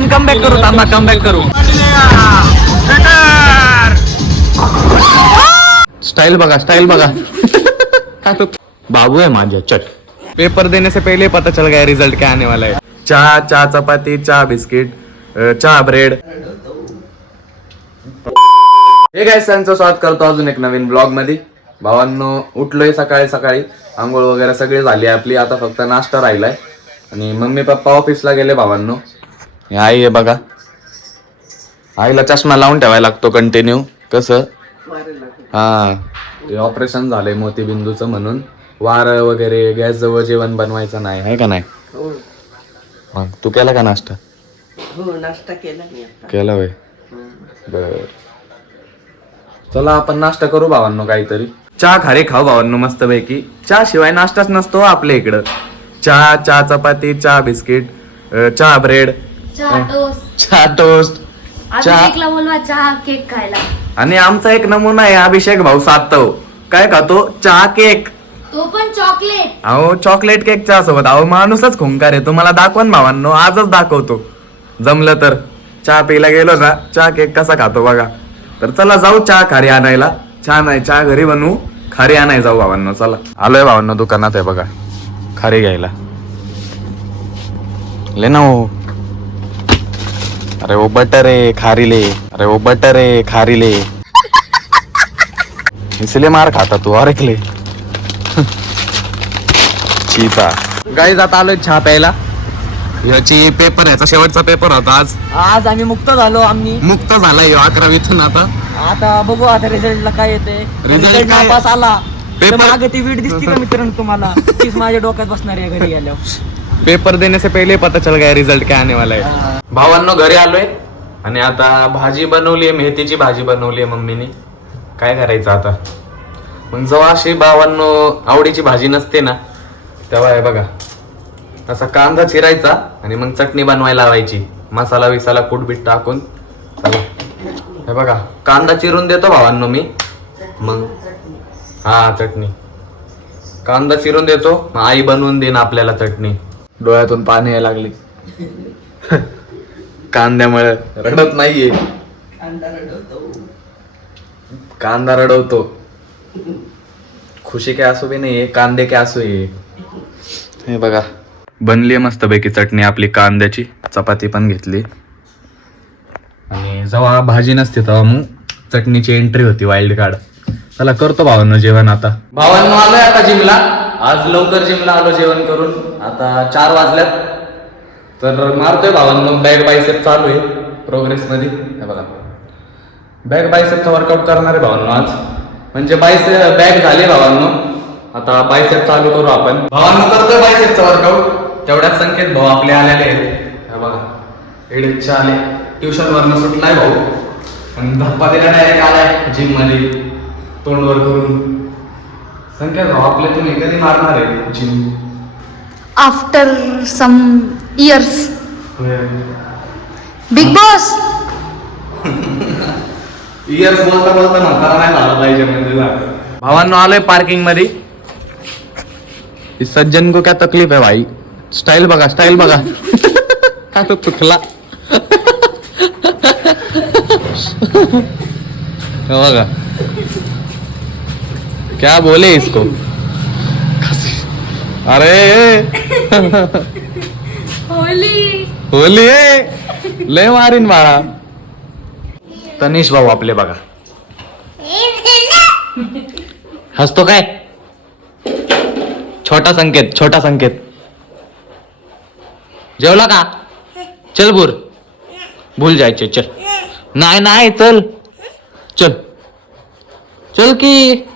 आपण कमबॅक करू, थांबा कमबॅक करू. स्टाइल बघा, स्टाइल बघा. बाबू है माझा. चल, पेपर देने से पहले पता चल गया रिजल्ट क्या आने वाला है. चहा चपाती, चहा बिस्किट, चहा ब्रेड. हे गाइस, त्यांचं स्वागत करतो अजून एक नवीन ब्लॉग मध्ये. भावांनो, उठलोय सकाळी सकाळी, आंघोळ वगैरे सगळी झाली आपली. आता फक्त नाश्ता राहिलाय आणि मम्मी पप्पा ऑफिसला गेले. भावांनो, आई आहे बघा. आईला चष्मा लावून ठेवायला लागतो कंटिन्यू. कसं हा, ते ऑपरेशन झालंय मोतीबिंदूचं, म्हणून वारं वगैरे गॅस जवळ जेवण बनवायचं नाही, आहे का नाही. मग तू केला का नाश्ता? हो, नाश्ता केला मी आता. केला होय. बर, चला आपण नाश्ता करू भावांनो. काहीतरी चहा खारे खाऊ भावांनो मस्त पैकी. चहा शिवाय नाश्ताच नसतो आपल्या इकडं. चहा चपाती, चहा बिस्किट, चहा ब्रेड, चहा टोस्ट, अभिषेकला बोलवा चहा केक खायला. आणि आमचा एक नमुना आहे अभिषेक भाऊ सातव. काय खातो? चहा केक. तो पण चॉकलेट. अहो, चॉकलेट केक चहा सोबत. अहो, माणूसच खुंकार आहे. तुम्हाला दाखवन भावांनो, आजच दाखवतो जमलं तर. चहा प्यायला गेलो ना, चहा केक कसा खातो बघा. तर चला जाऊ चहा खारी आणायला. चहा नाही, चहा घरी बनवू, खारी आणाय जाऊ भावांनो. चला, आलोय भावांनो दुकानात आहे बघा, खारी घ्यायला. ले ना हो. अरे वो बटर है खारी ले. अरे वो बटर है खारी ले. इसलिए मार खाता तू और एक ले. चीता. गाईज, आता आलोय चहा प्यायला. याची पेपर, याचा शेवटचा पेपर होता आज. आज आम्ही मुक्त झालो. आम्ही मुक्त झालाय 11वीतून. आता बघू आता रिझल्टला काय येते. रिझल्ट काय? नापास आला पेपर- तर मागे ती वीट दिसती का मित्रांनो तुम्हाला? तीच माझ्या डोक्यात बसणार आहे घरी गेल्यावर. पेपर देने से पहले पता चल गया रिजल्ट क्या आने वाला है. भावांनो, घरी आलोय आणि आता भाजी बनवलीये, मेथीची भाजी बनवलीये मम्मीने. काय करायचं आता. मग जेव्हा अशी भावांनो आवडीची भाजी नसते ना, तेव्हा आहे बघा, असा कांदा चिरायचा आणि मग चटणी बनवायला लावायची. मसाला विसाला कुटबीट टाकून. चला, हे बघा, कांदा चिरून देतो भावांनो मी. मग हा, चटणी कांदा चिरून देतो, मग आई बनवून देईन आपल्याला चटणी. डोळ्यातून पाणी यायला लागली कांद्यामुळे. रडत नाहीये, कांदा रडवतो. खुशी काय असू बी नाहीये, कांदे काय असू ये. हे बघा, बनली मस्त पैकी चटणी आपली कांद्याची. चपाती पण घेतली. आणि जेव्हा भाजी नसते तेव्हा मग चटणीची एंट्री होती, वाईल्ड कार्ड. चला करतो भावांनो जेवण आता. भावांनो, आलोय आता जिमला. आज लवकर जिमला आलो जेवण करून. आता 4 वाजल्यात. तर मारतोय भावांनो बॅक बायसेप चालू आहे प्रोग्रेस मध्ये. हे बघा, बॅक बायसेपचा वर्कआउट करणार आहे भावांनो आज. म्हणजे बायसेप बॅक झाली भावांनो. आता बायसेप चालू करू आपण. भावांनो, करतोय बायसेपचा वर्कआउट. तेवढ्याच संकेत भाऊ आपले आलेले आहेत. हे बघा, एडिटच्या आले. ट्युशन वरनं सुटलाय भाऊ आणि धप्पा दिला डायरेक्ट आलाय जिम मध्ये तोंडवर करून. संकेत भाऊ आपले, तुम्ही कधी मारणार आहे gym? After some years. Bigg Boss. Years बोलता बोलता म्हातारा नाही झाला पाहिजे म्हणजे. भावांनो, आलोय पार्किंग मध्ये. इस सज्जन को क्या तकलीफ है भाई. स्टाइल बघा, स्टाइल बघा. काय तो चुकला बघा. क्या बोले इसको. अरे होली होली लय मारीन बाळा. तनिष भाऊ आपले बघा. हसतो काय. छोटा संकेत, छोटा संकेत. जेवला का? चल बुर, भूल जायचे. चल, नाही नाही, चल चल चल की.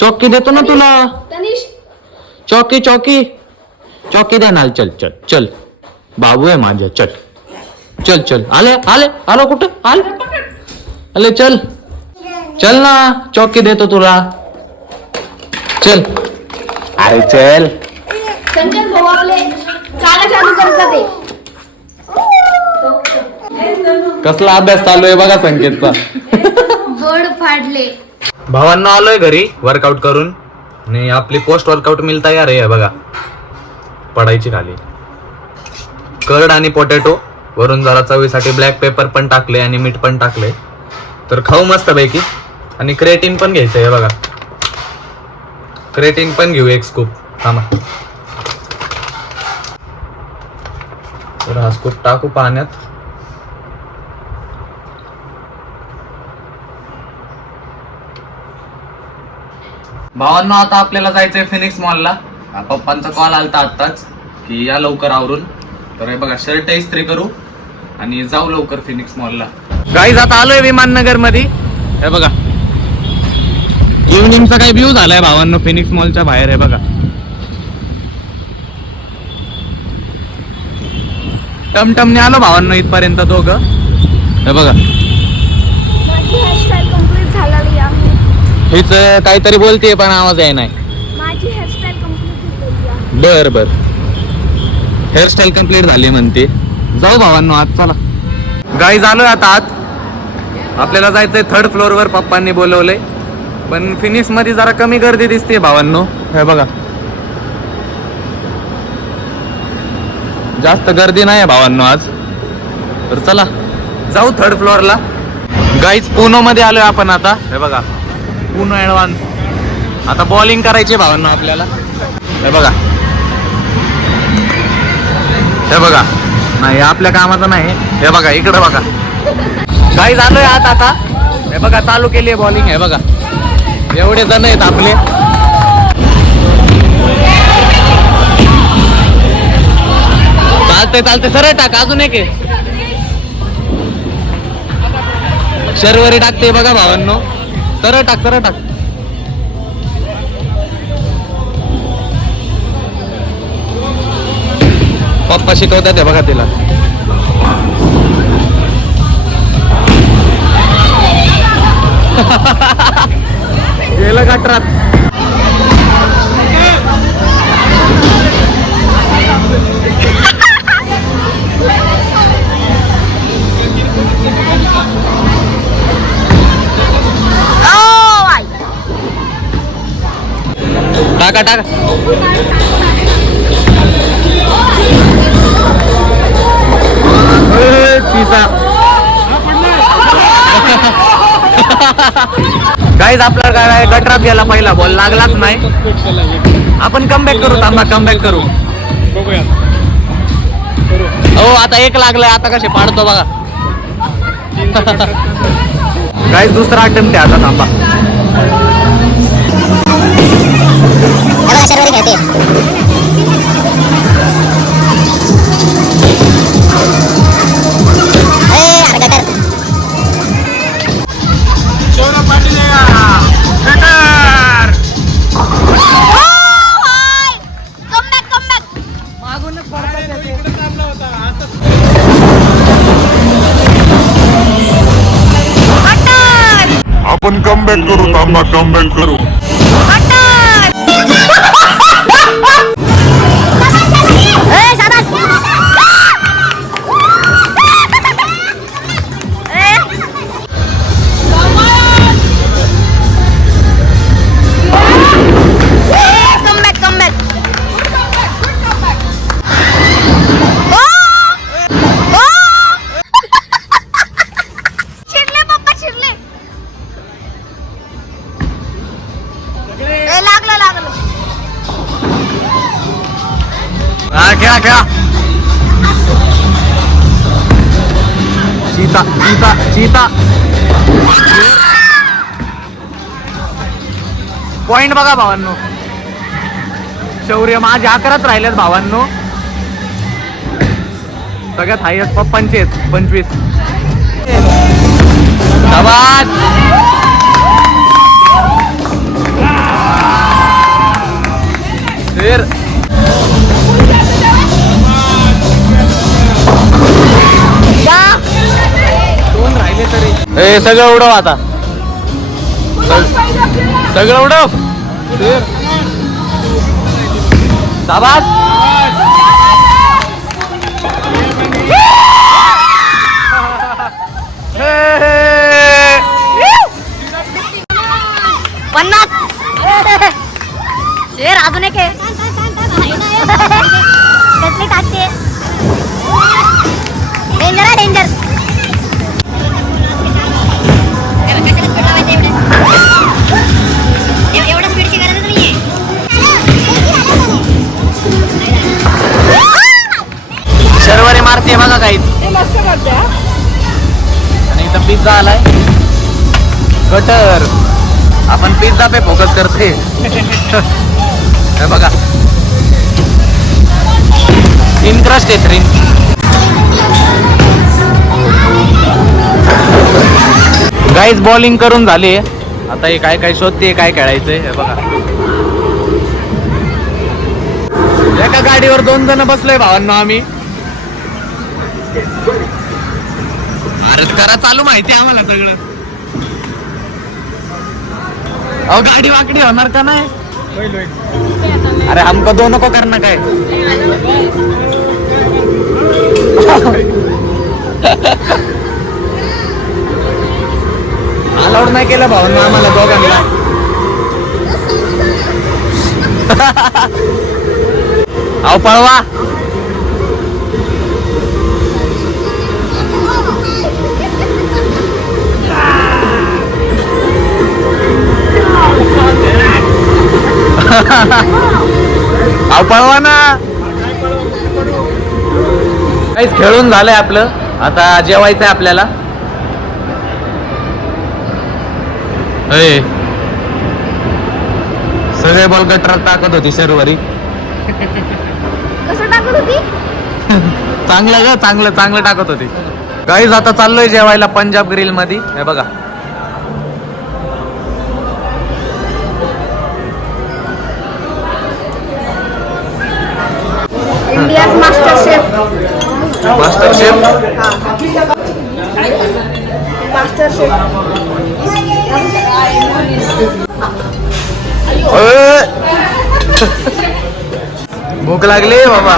चौकी देतो ना तुला. तनिष, चौकी चौकी चौकी देणार. चल चल चल, बाबू आहे माझ्या. चल चल चल. आले आले, आलो कुठं आले. अरे चल चल ना, चौकी देतो तुला. चल, अरे चल. संजय भाऊ आपले गाणं चालू करतात ते. कसला अभ्यास चालू आहे बघा संकेतचा. बोर्ड फाडले. भावांना आलोय घरी वर्कआउट करून आणि आपली पोस्ट वर्कआउट मिल तयार आहे बघा. पडायची खाली कर्ड आणि पोटॅटो वरून जरा चवीसाठी ब्लॅक पेपर पण टाकले आणि मीठ पण टाकले. तर खाऊ मस्त पैकी. आणि क्रेटिन पण घ्यायचं आहे बघा. क्रेटिन पण घेऊ एक स्कूप. थांबा. तर हा स्कूप टाकू पाण्यात. भावांनो आता आपल्याला जायचंय फिनिक्स मॉलला. पप्पांचा कॉल आलता आत्ताच की या लवकर आवरून. तर हे बघा शर्ट इस्त्री करू आणि जाऊ लवकर फिनिक्स मॉलला. गाईज आता आलोय विमाननगर मध्ये. हे बघा इव्हनिंगचा काय व्ह्यू झालाय भावांनो फिनिक्स मॉलच्या बाहेर. आहे बघा टमटमने आलो भावांनो इथपर्यंत दोघं. हे बघा माझी हेअरस्टाईल कम्प्लीट झालेली आहे. हेच काहीतरी बोलते पण आवाज आहे नाही. माझी हेअरस्टाईल कम्प्लीट झालेली आहे. बर बर हेअरस्टाईल कम्प्लीट झाली म्हणते. जाऊ भावांनो आत चला. गाईज आलोय आता आत. आपल्याला जायचंय 3rd फ्लोअरवर. पप्पांनी बोलवलंय पण फिनिक्स मध्ये जरा कमी गर्दी दिसते भावांनो. हे बघा जास्त गर्दी नाही आहे भावांनो आज. तर चला जाऊ 3rd फ्लोअरला. गाईज पुनो मध्ये आलोय आपण आता. हे बघा पुनो ऍडव्हान्स. आता बॉलिंग करायची भावांनो आपल्याला. हे बघा हे बघा नाही आपल्या कामाचं नाही. हे बघा इकडे बघा. गाईज आलोय आत आता. हे बघा चालू केली आहे बॉलिंग. हे बघा एवढे जण आहेत आपले. चालते चालते सरळ टाक. अजून एक शर्वरी टाकते बघा भावांनो. सरळ टाक सरळ टाक. पप्पा शिकवतात आहे बघा तिला. गेलं गटरात. टाका टाका. गाईज आपला काय गटरात गेला पहिला बॉल लागलाच नाही. आपण कमबॅक करू. थांबा कमबॅक करू. हो आता एक लागलाय. आता कसे पाडतो बघा. गाईज दुसरा अटेम्प्ट आहे आता. थांबा आपण कमबॅक करू. थांबा कमबॅक करू. खेळा खेळा. चीता चीता चीता. पॉइंट बघा भावांनो. शौर्य माझे 11च राहिलेत भावांनो. सगळ्यात हायस्ट पप्पांचे आहेत 25. शाबास. शेर. दोन राहिले तरी. ए सगळं उडव आता. सगळं उडव. शाबास. शेर अजून एक आहे. कसली टाकते. बघा काहीच. ते मस्त करते हा. आणि इथं पिझ्झा आलाय कटर. आपण पिझ्झा पे फोकस करते. हे बघा इंटरेस्ट आहे थ्री. गाईज बॉलिंग करून झाली. आता हे काय काय शोधते काय खेळायचंय हे बघा. एका गाडीवर 2 जण बसलोय भावांनो आम्ही. अरे करा चालू माहिती आम्हाला सगळं. अहो गाडी वाकडी होणार का नाही. अरे हमको दोनों को करना काय. अलाउड नाही केलं भावांना आम्हाला दोघांना. अहो पळवा. अहो पळवा ना. काहीच खेळून झालंय आपलं. आता जेवायचंय आपल्याला. सगळे बॉल गटरात टाकत होती शर्वरी. कसं टाकत होती. चांगलं ग चांगलं चांगलं टाकत होती. काहीच आता चाललोय जेवायला पंजाब ग्रिल मध्ये. हे बघा India's master chef. Master chef. Master chef. भूक लागली बाबा.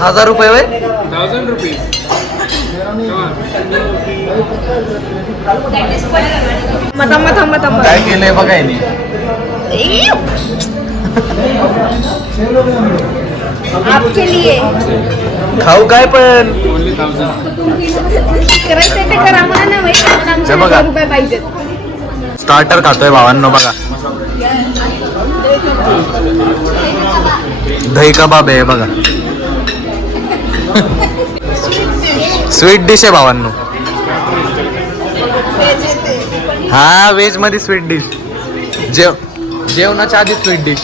1000 रुपये वय. 1000 rupees. काय केलंय बघाय नाही. आपके लिए खाऊ काय पण. Only 1000. करायचं ते करा मला नाही माहित. आमचे हे बघा. 1000 रुपये पाहिजेत. स्टार्टर खातोय भावांनो बघा. दही कबाब आहे बघा. स्वीट डिश आहे भावांनो. हा व्हेज मध्ये स्वीट डिश. जेवणाच्या आधी स्वीट डिश.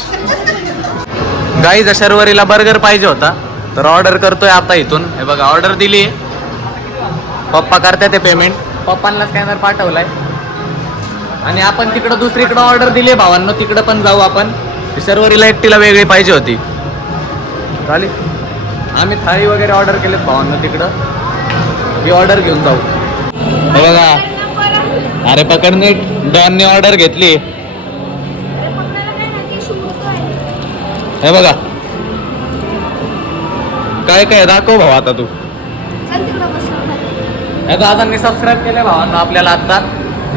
गाईज शर्वरीला बर्गर पाहिजे होता तर ऑर्डर करतोय आता इथून. हे बघा ऑर्डर दिली. पप्पा करताय ते पेमेंट. पप्पांना स्कॅनर पाठवलाय. आणि आपण तिकडं दुसरीकडं ऑर्डर दिली भावांनो. तिकडं पण जाऊ आपण. शर्वरीला एकटीला वेगळी पाहिजे होती. चालेल आम्ही थाळी वगैरे ऑर्डर केलेत भावांनो तिकडं. ही ऑर्डर घेऊन जाऊ. हे बघा अरे पकड नीट. डॉनने ऑर्डर घेतली. हे बघा काय काय दाखव भाऊ आता तू. हे दादांनी सबस्क्राईब केले भावांनो आपल्याला आता.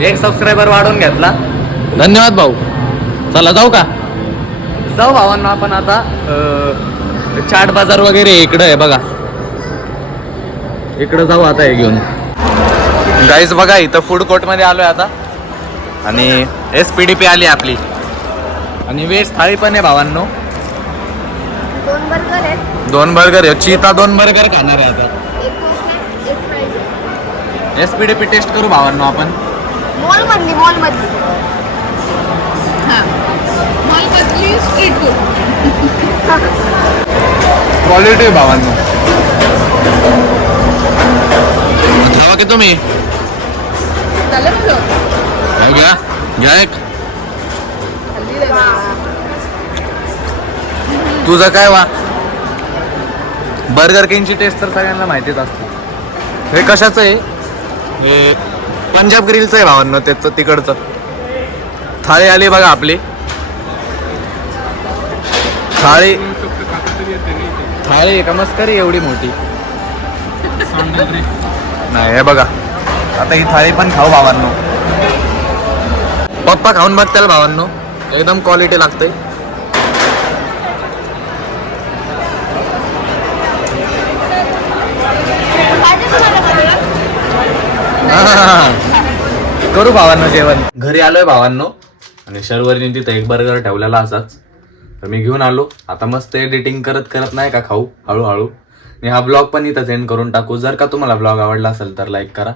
1 सबस्क्रायबर वाढवून घेतला. धन्यवाद भाऊ. चला जाऊ का. जाऊ भावांनो आपण आता. चाट बाजार वगैरे इकडं आहे बघा. इकडं जाऊ आता हे घेऊन. गाईज बघा इथं फूड कोर्ट मध्ये आलोय आता. आणि SPDP आली आपली. आणि व्हेज थाळी पण आहे भावांनो. 2 बर्गर आहेत. 2 बर्गर आहे. चीता 2 बर्गर खाणार आहे आता. एक कोक आहे, एक फ्राईज आहे. SPDP टेस्ट करू भावांनो आपण. मॉल मधली स्ट्रीट फूड. क्वालिटी भावांनो. खावा की तुम्ही. घ्या घ्या एक. तुझं काय वा. बर्गर किंगची टेस्ट तर सगळ्यांना माहितीच असते. हे कशाचं आहे. हे पंजाब ग्रिलचं आहे भावांनो. त्याचं तिकडचं. थाळी आली बघा आपली. थाळी का मस्करी एवढी मोठी नाही. हे बघा आता ही थाळी पण खाऊ भावांनो. पप्पा खाऊन बघताल भावांनो. एकदम क्वालिटी लागते. करू भावांनो जेवण. घरी आलोय भावांनो. आणि शर्वरीने तिथं एक बर्गर ठेवलेला असाच तर मी घेऊन आलो. आता मस्त एडिटिंग करत करत नाही का खाऊ हळूहळू. आणि हा ब्लॉग पण इथं एंड करून टाकू. जर का तुम्हाला ब्लॉग आवडला असेल तर लाईक करा.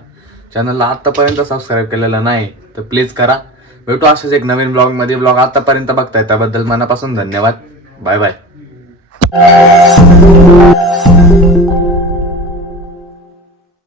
चॅनलला आत्तापर्यंत सबस्क्राईब केलेलं नाही तर प्लीज करा. भेटू अशाच एक नवीन ब्लॉगमध्ये. ब्लॉग आतापर्यंत बघताय त्याबद्दल मनापासून धन्यवाद. Bye bye.